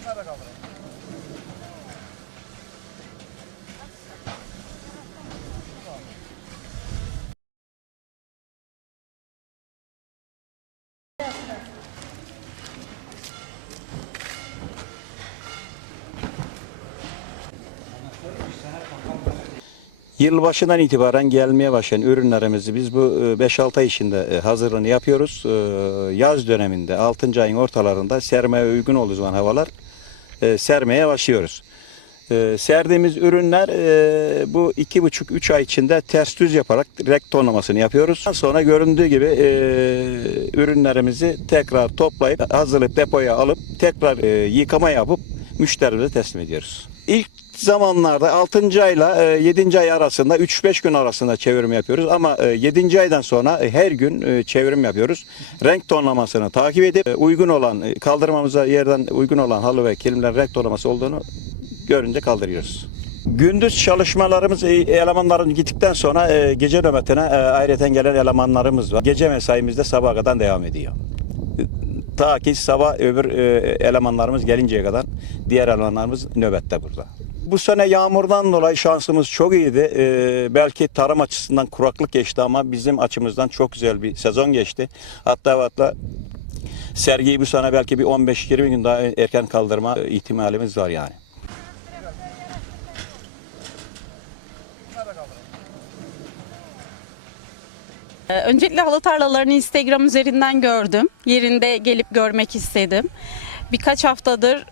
Bunları da kaldıralım. Yılbaşından itibaren gelmeye başlayan ürünlerimizi biz bu e, 5-6 ay içinde e, hazırlığını yapıyoruz. E, Yaz döneminde 6. ayın ortalarında sermeye uygun olduğu zaman havalar e, sermeye başlıyoruz. E, Serdiğimiz ürünler e, bu 2,5-3 ay içinde ters düz yaparak direkt tonlamasını yapıyoruz. Sonra göründüğü gibi e, ürünlerimizi tekrar toplayıp hazırlayıp depoya alıp tekrar e, yıkama yapıp müşterimize teslim ediyoruz. İlk zamanlarda 6. ayla 7. ay arasında 3-5 gün arasında çevrim yapıyoruz ama 7. aydan sonra e, her gün e, çevrim yapıyoruz. Renk tonlamasını takip edip e, uygun olan e, kaldırmamıza yerden uygun olan halı ve kilimlerin renk tonlaması olduğunu görünce kaldırıyoruz. Gündüz çalışmalarımız e, elemanların gittikten sonra e, gece nöbetine e, ayrıca gelen elemanlarımız var. Gece mesaimizde sabaha kadar devam ediyor. Ta ki sabah öbür e, elemanlarımız gelinceye kadar diğer elemanlarımız nöbette burada. Bu sene yağmurdan dolayı şansımız çok iyiydi. E, belki tarım açısından kuraklık geçti ama bizim açımızdan çok güzel bir sezon geçti. Hatta hatta sergiyi bu sene belki bir 15-20 gün daha erken kaldırma ihtimalimiz var yani. Öncelikle halı tarlalarını Instagram üzerinden gördüm. Yerinde gelip görmek istedim. Birkaç haftadır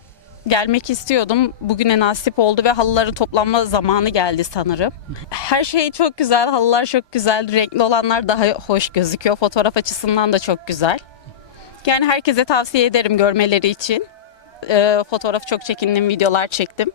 gelmek istiyordum. Bugüne nasip oldu ve halıların toplanma zamanı geldi sanırım. Her şey çok güzel, halılar çok güzel. Renkli olanlar daha hoş gözüküyor. Fotoğraf açısından da çok güzel. Yani herkese tavsiye ederim görmeleri için. Ee, fotoğraf çok çekindim, videolar çektim.